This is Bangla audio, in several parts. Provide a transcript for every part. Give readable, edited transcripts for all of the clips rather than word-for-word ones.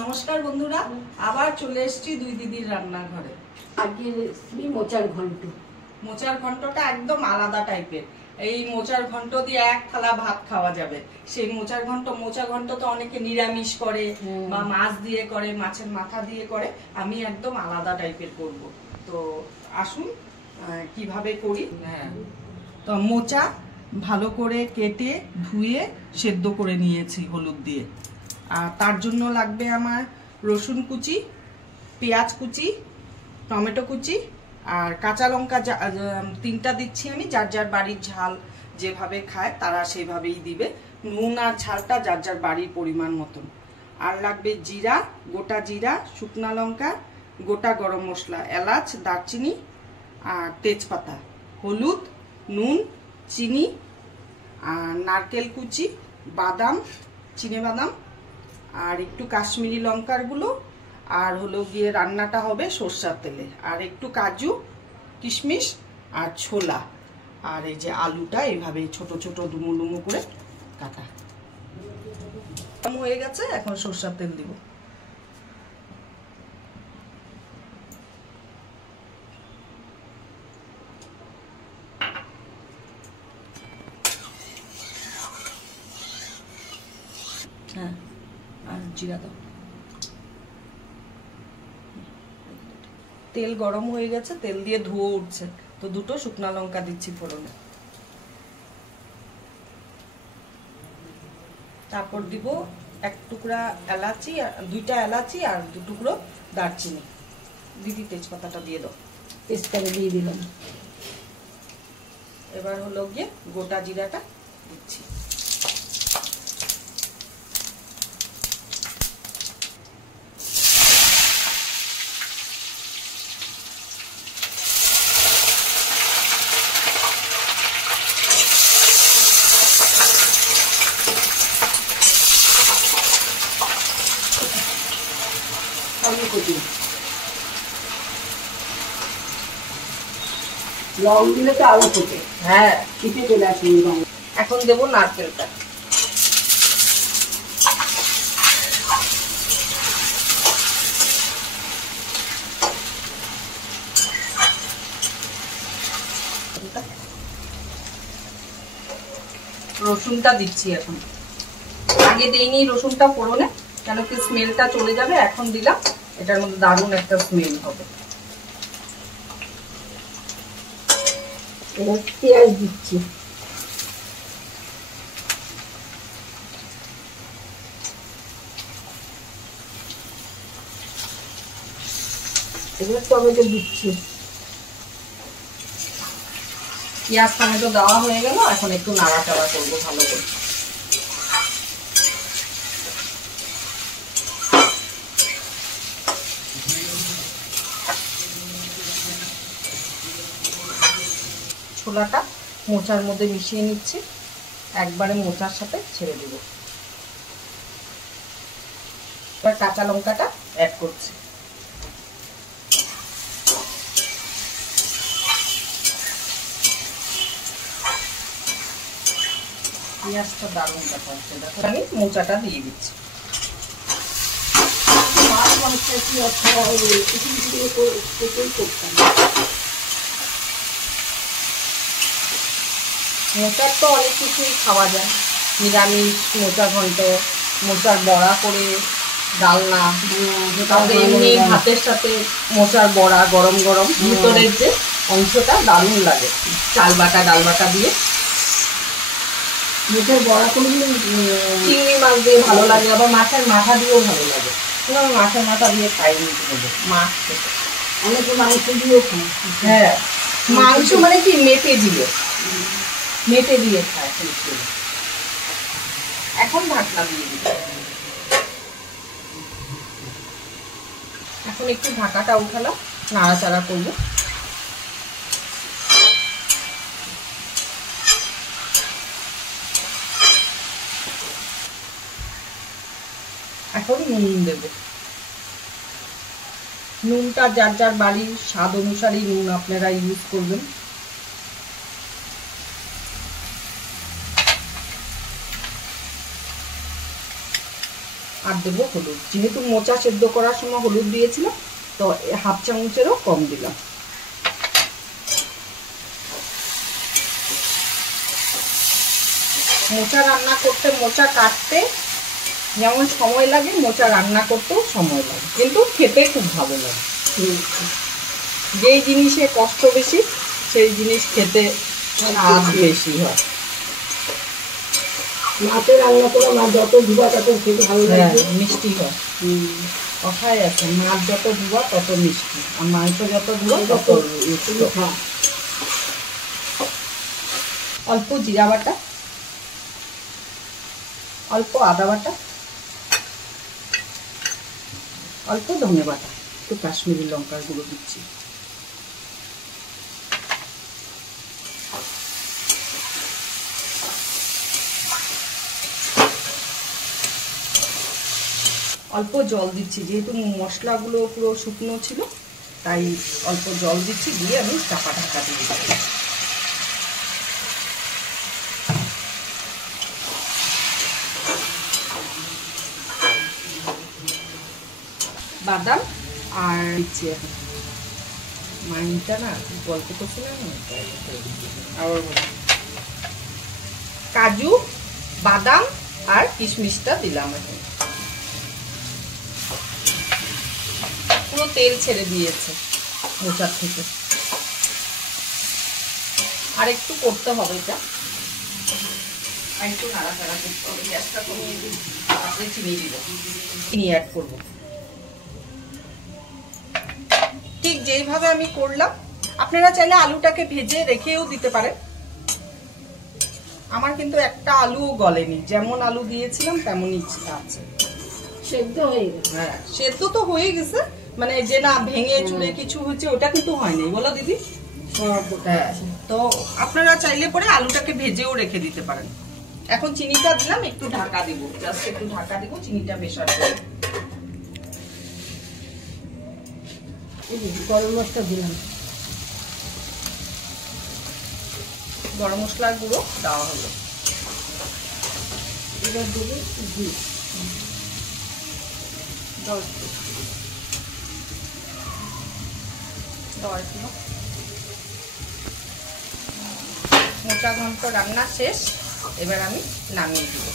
নমস্কার বন্ধুরা, আবার চলে এসেছি দুই দিদির রান্নাঘরে। আজকে মোচার ঘন্ট। মোচার ঘন্টটা একদম আলাদা টাইপের। এই মোচার ঘন্ট দিয়ে এক থালা ভাত খাওয়া যাবে। সেই মোচা ঘন্ট তো অনেকে নিরামিষ করে বা মাছ দিয়ে করে, মাছের মাথা দিয়ে করে। আমি একদম আলাদা টাইপের করব। তো আসুন কিভাবে করি। তো মোচা ভালো করে কেটে ধুয়ে সেদ্ধ করে নিয়েছি হলুদ দিয়ে। আর তার জন্য লাগবে আমার রসুন কুচি, পেঁয়াজ কুচি, টমেটো কুচি আর কাঁচা লঙ্কা। 3টা দিচ্ছি আমি, যার যার বাড়ির ঝাল যেভাবে খায় তারা সেভাবেই দিবে। নুন আর ঝালটা যার যার বাড়ির পরিমাণ মতন। আর লাগবে জিরা, গোটা জিরা, শুকনা লঙ্কা, গোটা গরম মশলা, এলাচ, দারচিনি আর তেজপাতা, হলুদ, নুন, চিনি আর নারকেল কুচি, বাদাম, চিনেবাদাম আর একটু কাশ্মীরি লঙ্কার গুঁড়ো। আর হলো গিয়ে রান্নাটা হবে সরষের তেলে। আর একটু কাজু, কিশমিশ আর ছোলা। আর এই যে আলুটা এইভাবে ছোট ছোট ডুমো ডুমো করে কাটা হয়ে গেছে। এখন সরষের তেল দিব। হ্যাঁ, আর জিরা দাও। তেল গরম হয়ে গেছে, তেল দিয়ে ধুয়ে উঠছে। তো 2টো শুকনা লঙ্কা দিচ্ছি ফোড়নে। তারপর দিব 1 টুকরা এলাচি, 2টা এলাচি আর 2 টুকরো দারচিনি। দিদি তেজপাতাটা দিয়ে দাও। তেজপাতা দিয়ে দিলাম। এবার হলো গিয়ে গোটা জিরাটা দিচ্ছি। লং দিলে তো আরো ফোটে। হ্যাঁ, পিঠে চলে আসে। এখন দেবো নারকেলটা। রসুনটা দিচ্ছি এখন। আগে দেইনি রসুনটা ফোড়নে, কেন কি স্মেলটা চলে যাবে। এখন দিলাম, এটার মধ্যে দারুণ একটা স্মেল হবে। এবার পেঁয়াজ দিচ্ছি। এবার টমেটো দিচ্ছি। পেঁয়াজ টমেটো দেওয়া হয়ে গেল। এখন একটু নাড়াচাড়া করবো ভালো করে। ছোলাটা মোচার মধ্যে মিশিয়ে নিচ্ছি। একবারে মোচার সাথে ছেড়ে দেব। এবার কাঁচা লঙ্কাটা অ্যাড করছি। পেঁয়াজটা দারুণ দেখাচ্ছে। দেখো, আমি মোচাটা দিয়ে দিচ্ছি। মোচার তো অনেক কিছুই খাওয়া যায়। নিরামিষ মোচা ঘন্ট, মোচার বড়া করে, ডালনা, এমনি ভাতের সাথে মোচার বড়া গরম গরম, ভিতরের যে অংশটা দারুণ লাগে। চাল বাটা, ডাল বাটা দিয়ে মোচার বড়া করলে চিংড়ি মাছ দিয়ে ভালো লাগে, আবার মাছের মাথা দিয়েও ভালো লাগে। আমি মাছের মাথা দিয়ে খাইনি মাছ খেতে। অনেকে মাংস দিয়েও খায়। হ্যাঁ, মাংস মানে কি মেটে দিয়ে খায়। এখন ঢাকনা দিয়ে দিই। এখন একটু ঢাকাটা উঠালাম, নাড়াচাড়া করবো। এখন নুন দেব। নুনটা যার যার বাড়ির স্বাদ অনুসারে নুন আপনারা ইউজ করবেন। আর দেবো হলুদ, যেহেতু মোচা সেদ্ধ করার সময় হলুদ দিয়েছিলাম তো 1/2 চামচেরও কম দিলাম। মোচা রান্না করতে, মোচা কাটতে যেমন সময় লাগে, মোচা রান্না করতেও সময় লাগে, কিন্তু খেতে খুব ভালো লাগে। যেই জিনিসে কষ্ট বেশি সেই জিনিস খেতে স্বাদ বেশি হয়। মাছের রান্না করে মাছ যত ধুবা তত খেতে ভালো লাগে, মিষ্টি হয়। কথায় আছে মাছ যত ধুবা তত মিষ্টি, আর মাংস যত ধুবা তত মিষ্টি। অল্প জিরা বাটা, অল্প আদা বাটা, অল্প ধনে বাটা, একটু কাশ্মীরি লঙ্কার গুঁড়ো দিচ্ছি। অল্প জল দিচ্ছি, যেহেতু মশলাগুলো পুরো শুকনো ছিল তাই অল্প জল দিচ্ছি, দিয়ে আমি চাপা ঢাকা দিয়ে দিচ্ছি। বাদাম আর দিচ্ছি এখন মাইনটা না গল্প করছিলাম, কাজু বাদাম আর কিশমিশটা দিলাম। এখন পুরো তেল ছেড়ে দিয়েছে মোচার থেকে, আর একটু করতে হবে এটা, আর একটু নাড়াচাড়া করতে হবে। গ্যাসটা কমিয়ে দিই, তারপরে চিনি দিব, চিনি অ্যাড করবো ঠিক যেইভাবে আমি করলাম। আপনারা চাইলে আলুটাকে ভেজে রেখেও দিতে পারেন। আমার কিন্তু একটা আলুও গলেনি, যেমন আলু দিয়েছিলাম তেমনই আছে, সেদ্ধ হয়ে গেছে। হ্যাঁ সেদ্ধ তো হয়ে গেছে, মানে যে না ভেঙে চুলে কিছু হচ্ছে ওটা কিন্তু হয়নি, বলো দিদি। হ্যাঁ, তো আপনারা চাইলে পরে আলুটাকে ভেজেও রেখে দিতে পারেন। এখন চিনিটা দিলাম, একটু ঢাকা দিব, জাস্ট একটু ঢাকা দিব, চিনিটা মেশার পরে। গরম মশলা দিলাম, গরম মশলার গুঁড়ো দেওয়া হলো। এবার দেবো ঘি, মোচা ঘন্ট রান্না শেষ, এবার আমি নামিয়ে দিব।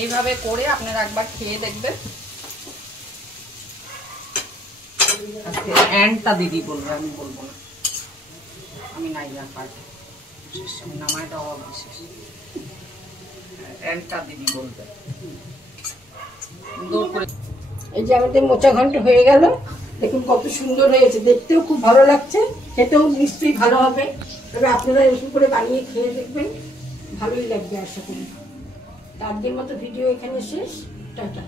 এইভাবে করে আপনারা একবার খেয়ে দেখবেন। আজকে এন্ডটা দিদি বলবে, আমি বলবো না, আমি নাই না পারবো, আমি নামায় দেওয়া বিশেষ এন্ডটা দিদি বলবে। সুন্দর করে এই যে আমাদের মোচা ঘন্ট হয়ে গেল, দেখুন কত সুন্দর হয়েছে, দেখতেও খুব ভালো লাগছে, খেতেও নিশ্চয়ই ভালো হবে। তবে আপনারা এরকম করে বানিয়ে খেয়ে দেখবেন, ভালোই লাগবে আশা করি। আজকের মতো ভিডিও এখানে শেষ, টাটা।